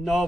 9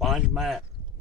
5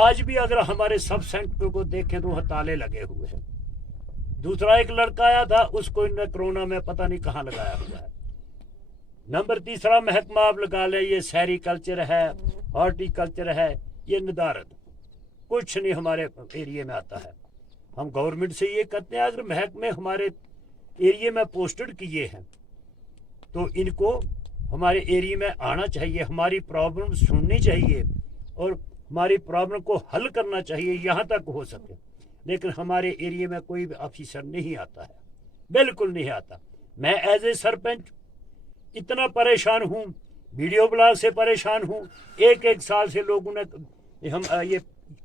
آج بھی اگر ہمارے سب سینٹر کو دیکھیں تو وہاں تالے لگے ہوئے ہیں. دوسرا ایک لڑکا آیا تھا, اس کو انہوں نے کرونا میں پتہ نہیں کہاں لگایا ہوا ہے. نمبر تیسرا محکمہ آپ لگا لیں, یہ سیری کلچر ہے, ہارٹی کلچر ہے, یہ ندارت کچھ نہیں ہمارے ایریے میں آتا ہے. ہم گورنمنٹ سے یہ کرتے ہیں اگر محکمے ہمارے ایریے میں پوسٹڈ کیے ہیں تو ان کو ہمارے ایریے میں آنا چاہیے, ہماری پرابلم سننی چاہیے اور ہماری پرابلم کو حل کرنا چاہیے یہاں تک ہو سکے. لیکن ہمارے ایریے میں کوئی بھی آفیسر نہیں آتا ہے, بالکل نہیں آتا. میں ایز اے سرپنچ اتنا پریشان ہوں, ویڈیو بلاگ سے پریشان ہوں. ایک سال سے لوگوں نے ہم یہ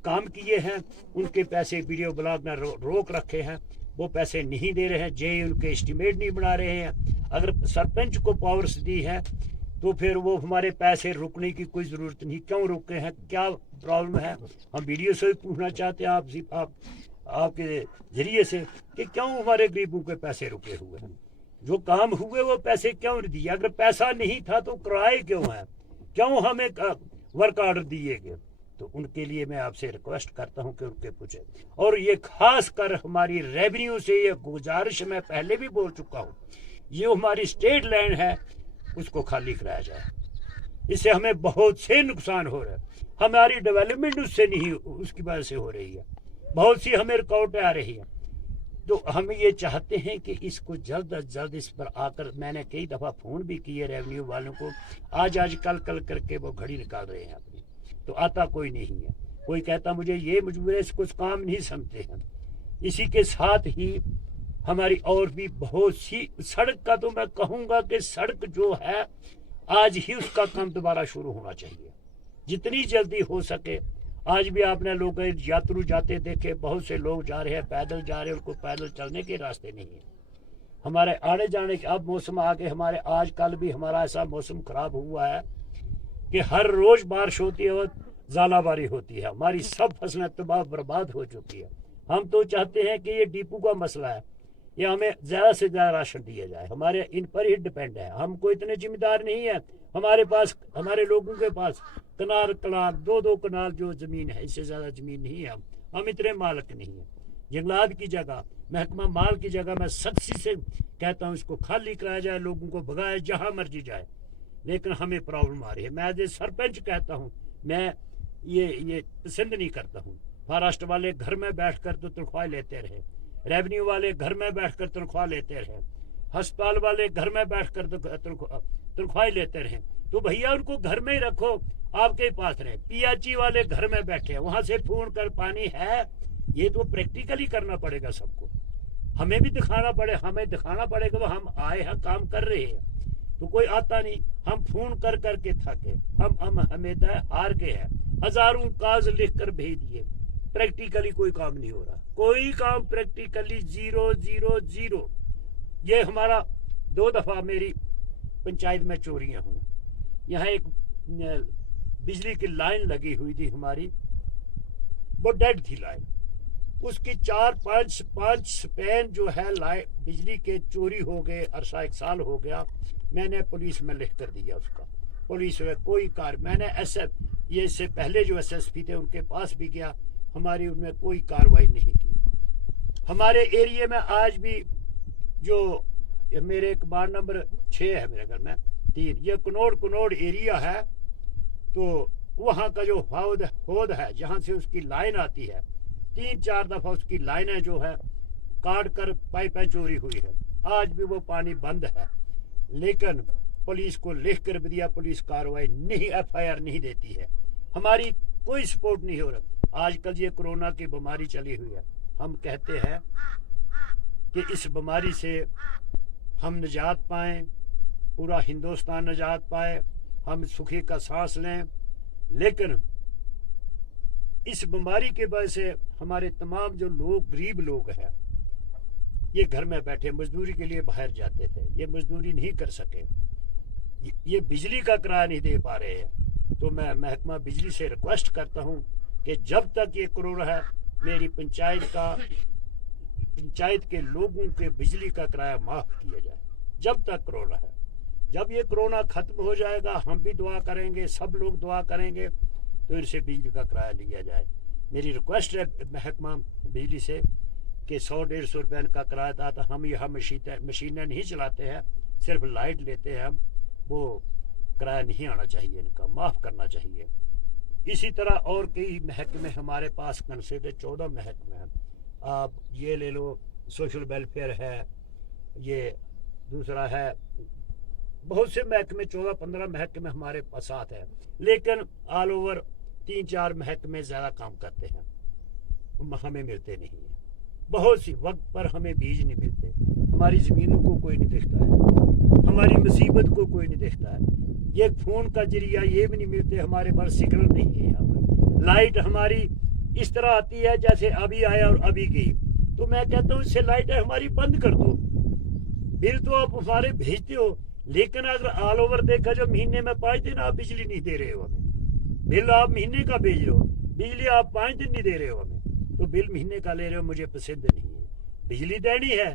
کام کیے ہیں, ان کے پیسے ویڈیو بلاگ نے روک رکھے ہیں, وہ پیسے نہیں دے رہے ہیں. جے ان کے اسٹیمیٹ نہیں بنا رہے ہیں. اگر سرپنچ کو پاورز دی ہے تو پھر وہ ہمارے پیسے رکنے کی کوئی ضرورت نہیں. کیوں رکے ہیں, کیا پرابلم ہے؟ ہم ویڈیو سے پوچھنا چاہتے ہیں آپ کے ذریعے سے کہ کیوں ہمارے غریبوں کے پیسے رکے ہوئے ہیں. جو کام ہوئے وہ پیسے کیوں نہیں دیے؟ اگر پیسہ نہیں تھا تو کرائے کیوں ہیں, کیوں ہمیں ورک آرڈر دیے گئے؟ تو ان کے لیے میں آپ سے ریکویسٹ کرتا ہوں کہ ان کے پوچھیں. اور یہ خاص کر ہماری ریونیو سے یہ گزارش میں پہلے بھی بول چکا ہوں, یہ ہماری اسٹیٹ لینڈ ہے, اس کو خالی کرایا جائے. اس سے ہمیں بہت سے نقصان ہو رہا ہے. ہماری ڈیولپمنٹ اس سے نہیں, اس کی وجہ سے ہو رہی ہے. بہت سی ہمیں رکاوٹیں آ رہی ہیں. تو ہم یہ چاہتے ہیں کہ اس کو جلد از جلد اس پر آ کر, میں نے کئی دفعہ فون بھی کیے ریونیو والوں کو, آج کل کر کے وہ گھڑی نکال رہے ہیں اپنی, تو آتا کوئی نہیں ہے. کوئی کہتا مجھے یہ مجبور ہے, اس کچھ کام نہیں سمجھتے ہیں. اسی کے ساتھ ہی ہماری اور بھی بہت سی سڑک کا, تو میں کہوں گا کہ سڑک جو ہے آج ہی اس کا کام دوبارہ شروع ہونا چاہیے جتنی جلدی ہو سکے. آج بھی آپ نے لوگ یاترو جاتے دیکھے, بہت سے لوگ جا رہے ہیں, پیدل جا رہے ہیں, ان کو پیدل چلنے کے راستے نہیں ہیں. ہمارے آنے جانے کے اب موسم آگے, ہمارے آج کل بھی ہمارا ایسا موسم خراب ہوا ہے کہ ہر روز بارش ہوتی ہے اور ژالہ باری ہوتی ہے. ہماری سب فصلیں تباہ برباد ہو چکی ہے. ہم تو چاہتے ہیں کہ یہ ڈیپو کا مسئلہ ہے, یہ ہمیں زیادہ سے زیادہ راشن دیا جائے, ہمارے ان پر ہی ڈپینڈ ہے. ہم کو اتنے ذمہ دار نہیں ہیں, ہمارے پاس, ہمارے لوگوں کے پاس کنال دو کنال جو زمین ہے, اس سے زیادہ زمین نہیں ہے. ہم اتنے مالک نہیں ہیں. جنگلات کی جگہ, محکمہ مال کی جگہ میں سختی سے کہتا ہوں اس کو خالی کرایا جائے, لوگوں کو بھگایا جہاں مرضی جائے. لیکن ہمیں پرابلم آ رہی ہے. میں ایز اے سرپنچ کہتا ہوں, میں یہ پسند نہیں کرتا ہوں. فارسٹ والے گھر میں بیٹھ کر تو تنخواہ لیتے رہے, ریونیو والے گھر میں بیٹھ کر تنخواہ لیتے رہے, ہسپتال والے گھر میں بیٹھ کر تنخواہ لیتے رہے. تو بھیا ان کو گھر میں ہی رکھو, آپ کے پاس رہے. پی ایچ ای والے گھر میں بیٹھے, وہاں سے فون کر پانی ہے. یہ تو پریکٹیکلی کرنا پڑے گا سب کو, ہمیں بھی دکھانا پڑے گا وہ ہم آئے ہیں, کام کر رہے ہیں. تو کوئی آتا نہیں, ہم فون کر کے تھکے, ہم ہمیدہ ہار گئے ہیں. ہزاروں کاغذ لکھ کر بھیج دیے, پریکٹیکلی کوئی کام نہیں ہو رہا. کوئی کام پریکٹیکلی زیرو. یہ ہمارا 2 دفعہ میری پنچایت میں چوریاں ہوئی. یہاں ایک بجلی کی لائن لگی ہوئی تھی ہماری, وہ ڈیڈ تھی لائن. اس کی 4-5 سپین جو ہے بجلی کے چوری ہو گئے. عرصہ 1 سال ہو گیا. میں نے پولیس میں لکھ کر دیا اس کا, پولیس میں کوئی میں نے یہ اس سے پہلے جو ایس ایس پی تھے ان کے پاس بھی گیا, ہماری ان میں کوئی کاروائی نہیں کی. ہمارے ایریے میں آج بھی جو میرے ایک وارڈ نمبر 6 ہے میرے گھر میں 3, یہ کنوڑ ایریا ہے. تو وہاں کا جو ہود ہے جہاں سے اس کی لائن آتی ہے, 3-4 دفعہ اس کی لائنیں جو ہے کاٹ کر پائپیں چوری ہوئی ہے. آج بھی وہ پانی بند ہے, لیکن پولیس کو لکھ کر بھی دیا, پولیس کاروائی نہیں, ایف آئی آر نہیں دیتی ہے. ہماری کوئی سپورٹ نہیں ہو رہا. آج کل یہ کورونا کی بیماری چلی ہوئی ہے. ہم کہتے ہیں کہ اس بیماری سے ہم نجات پائیں, پورا ہندوستان نجات پائے, ہم سکھی کا سانس لیں. لیکن اس بیماری کے وجہ سے ہمارے تمام جو لوگ, غریب لوگ ہیں, یہ گھر میں بیٹھے مزدوری کے لیے باہر جاتے تھے, یہ مزدوری نہیں کر سکے, یہ بجلی کا کرایہ نہیں دے پا رہے ہیں. تو میں محکمہ بجلی سے ریکویسٹ کرتا ہوں کہ جب تک یہ کورونا ہے, میری پنچایت کے لوگوں کے بجلی کا کرایہ معاف کیا جائے. جب تک کورونا ہے, جب یہ کورونا ختم ہو جائے گا ہم بھی دعا کریں گے, سب لوگ دعا کریں گے تو ان سے بجلی کا کرایہ لیا جائے. میری ریکویسٹ ہے محکمہ بجلی سے کہ 100-150 روپے کا کرایہ تھا تو ہم یہاں مشینیں نہیں چلاتے ہیں, صرف لائٹ لیتے ہیں ہم, وہ کرایہ نہیں آنا چاہیے, ان کا معاف کرنا چاہیے. اسی طرح اور کئی محکمے ہمارے پاس کنسیڈر 14 محکمے ہیں. آپ یہ لے لو, سوشل ویلفیئر ہے, یہ دوسرا ہے, بہت سے محکمے 14-15 محکمے ہمارے ساتھ ہیں, لیکن آل اوور 3-4 محکمے زیادہ کام کرتے ہیں, ہمیں ملتے نہیں ہیں. بہت سی وقت پر ہمیں بیج نہیں ملتے, ہماری زمینوں کو کوئی نہیں دیکھتا ہے, ہماری مصیبت کو کوئی نہیں دیکھتا ہے. یہ فون کا ذریعہ یہ بھی نہیں ملتے, ہمارے پاس سگنل نہیں ہے یہاں پر. لائٹ ہماری اس طرح آتی ہے جیسے ابھی آیا اور ابھی گئی, تو میں کہتا ہوں اس سے لائٹیں ہماری بند کر دو. بل تو آپ ہمارے بھیجتے ہو, لیکن اگر آل اوور دیکھا جو مہینے میں 5 دن آپ بجلی نہیں دے رہے ہو ہمیں, بل آپ مہینے کا بھیج رہے ہو, بجلی آپ 5 دن نہیں دے رہے ہو ہمیں, تو بل مہینے کا لے رہے ہو, مجھے پسند نہیں ہے. بجلی دینی ہے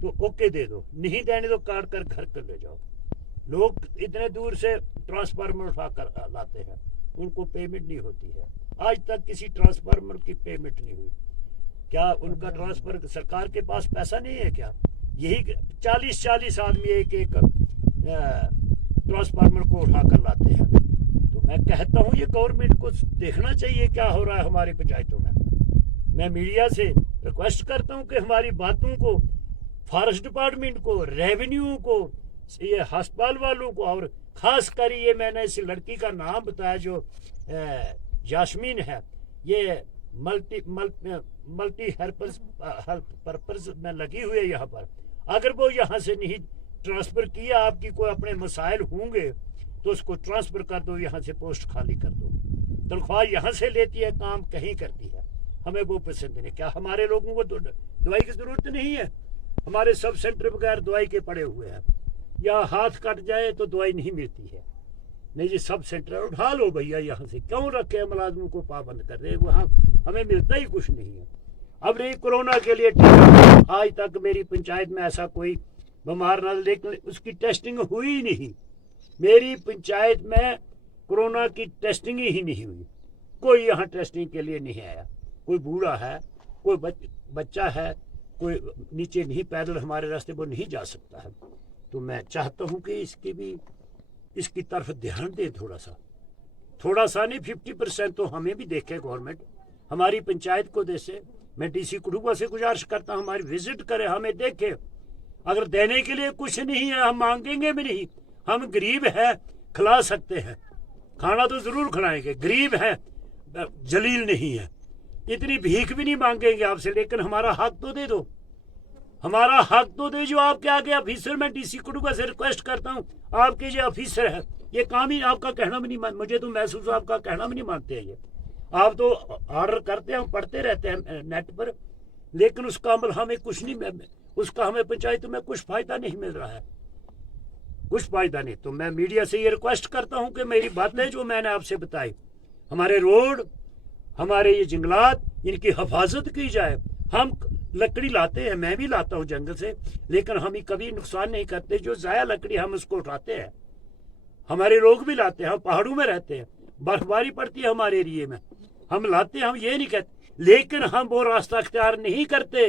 تو اوکے دے دو, نہیں دینی تو کاٹ کر گھر کر لے جاؤ. لوگ اتنے دور سے ٹرانسفارمر اٹھا کر لاتے ہیں, ان کو پیمنٹ نہیں ہوتی ہے. آج تک کسی ٹرانسفارمر کی پیمنٹ نہیں ہوئی. کیا ان کا ٹرانسفر سرکار کے پاس پیسہ نہیں ہے کیا؟ یہی 40 آدمی ایک ٹرانسفارمر کو اٹھا کر لاتے ہیں. تو میں کہتا ہوں یہ گورنمنٹ کو دیکھنا چاہیے کیا ہو رہا ہے ہماری پنچایتوں میں. میں میڈیا سے ریکویسٹ کرتا ہوں کہ ہماری باتوں کو فارسٹ ڈپارٹمنٹ کو, ریونیو کو, یہ ہسپتال والوں کو, اور خاص کر یہ میں نے اس لڑکی کا نام بتایا جو یاسمین ہے, یہ ملٹی ہیلتھ پرپز میں لگی ہوئی ہے یہاں پر. اگر وہ یہاں سے نہیں ٹرانسفر کیا, آپ کی کوئی اپنے مسائل ہوں گے تو اس کو ٹرانسفر کر دو, یہاں سے پوسٹ خالی کر دو. تنخواہ یہاں سے لیتی ہے, کام کہیں کرتی ہے, ہمیں وہ پسند نہیں. کیا ہمارے لوگوں کو دوائی کی ضرورت نہیں ہے؟ ہمارے سب سینٹر بغیر دوائی کے پڑے ہوئے ہیں, یا ہاتھ کٹ جائے تو دوائی نہیں ملتی ہے. نہیں جی, سب سینٹر اٹھا لو بھیا, یہاں سے کیوں رکھے ملازموں کو پابند کر رہے, وہاں ہمیں ملتا ہی کچھ نہیں ہے. اب نہیں کورونا کے لیے ٹیکہ, آج تک میری پنچایت میں ایسا کوئی بیمار نہ, لیکن اس کی ٹیسٹنگ ہوئی نہیں. میری پنچایت میں کورونا کی ٹیسٹنگ ہی نہیں ہوئی, کوئی یہاں ٹیسٹنگ کے لیے نہیں آیا. کوئی بوڑھا ہے, کوئی بچہ ہے, کوئی نیچے نہیں پیدل ہمارے راستے پر نہیں جا سکتا ہے. تو میں چاہتا ہوں کہ اس کی طرف دھیان دے, تھوڑا سا نہیں, 50% تو ہمیں بھی دیکھے گورنمنٹ, ہماری پنچایت کو دیسے. میں ڈی سی کڑوبا سے گزارش کرتا ہوں ہماری وزٹ کرے, ہمیں دیکھے. اگر دینے کے لیے کچھ نہیں ہے, ہم مانگیں گے بھی نہیں. ہم غریب ہیں, کھلا سکتے ہیں, کھانا تو ضرور کھلائیں گے. غریب ہیں, جلیل نہیں ہے, اتنی بھیک بھی نہیں مانگیں گے آپ سے, لیکن ہمارا حق تو دے دو, ہمارا حق تو دے. جو آپ کے آگے آفیسر, میں ڈی سی کڑوبا سے ریکویسٹ کرتا ہوں, آپ کے جو آفیسر ہے, یہ کام ہی آپ کا کہنا بھی نہیں مان, مجھے تو محسوس ہو آپ کا کہنا بھی نہیں مانتے ہیں. یہ آپ تو آرڈر کرتے ہیں, ہم پڑھتے رہتے ہیں نیٹ پر, لیکن اس کا عمل ہمیں کچھ نہیں, اس کا ہمیں پنچایتوں میں کچھ فائدہ نہیں مل رہا ہے, کچھ فائدہ نہیں. تو میں میڈیا سے یہ ریکویسٹ کرتا ہوں کہ میری باتیں جو میں نے آپ سے بتائی, ہمارے روڈ, ہمارے یہ جنگلات, ان کی حفاظت کی جائے. ہم لکڑی لاتے ہیں, میں بھی لاتا ہوں جنگل سے, لیکن ہم کبھی نقصان نہیں کرتے. جو ضائع لکڑی ہم اس کو اٹھاتے ہیں, ہمارے لوگ بھی لاتے ہیں, ہم پہاڑوں میں رہتے ہیں, برف باری پڑتی ہے ہمارے ایریے میں, ہم لاتے ہیں, ہم یہ نہیں کہتے, لیکن ہم وہ راستہ اختیار نہیں کرتے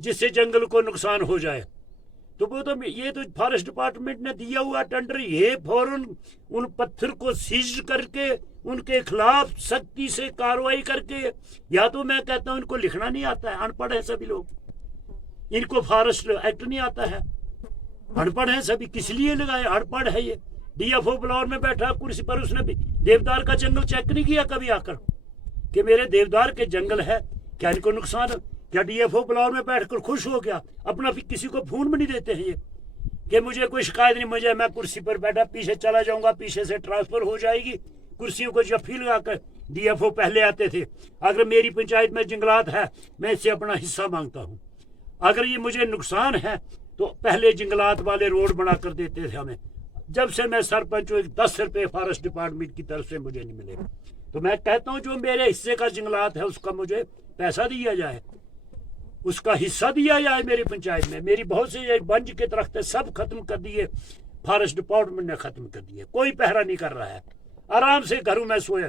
جس سے جنگل کو نقصان ہو جائے. تو وہ تو یہ تو فارسٹ ڈپارٹمنٹ نے دیا ہوا ٹینڈر, یہ فوراً ان پتھر کو سیز کر کے ان کے خلاف سختی سے کارروائی کر کے, یا تو میں کہتا ہوں ان کو لکھنا نہیں آتا ہے, ان پڑھ ہیں سبھی لوگ, ان کو فارسٹ ایکٹ نہیں آتا ہے, ان پڑھ ہیں سبھی, کس لیے لگائے, ان پڑھ ہے. یہ ڈی ایف او بلاور میں بیٹھا کرسی پر, اس نے بھی دیودار کا جنگل چیک نہیں کیا کبھی آ کر کہ میرے دیودار کے جنگل ہے, کیا ان کو نقصان, کیا ڈی ایف او بلاور میں بیٹھ کر خوش ہو گیا, اپنا کسی کو فون بھی نہیں دیتے ہیں یہ کہ مجھے کوئی شکایت نہیں, مجھے میں کرسی پر بیٹھا پیچھے چلا جاؤں گا, پیچھے سے ٹرانسفر ہو جائے گی. کرسیوں کو جفی لگا کر ڈی ایف او پہلے آتے تھے, اگر میری پنچایت میں جنگلات ہے میں اس سے اپنا حصہ مانگتا ہوں, اگر یہ مجھے نقصان ہے تو پہلے جنگلات والے روڈ بنا کر دیتے تھے ہمیں. جب سے میں سرپنچ ہوں 10 روپے فارسٹ ڈپارٹمنٹ کی طرف سے مجھے نہیں ملے. تو میں کہتا ہوں جو میرے حصے کا جنگلات ہے اس کا مجھے پیسہ دیا جائے, اس کا حصہ دیا جائے میری پنچایت میں. میری بہت سے بنج کے درخت سب ختم کر دیے, فارسٹ ڈپارٹمنٹ نے ختم کر دیے, کوئی پہرا نہیں کر رہا ہے, آرام سے گھروں میں سوئے.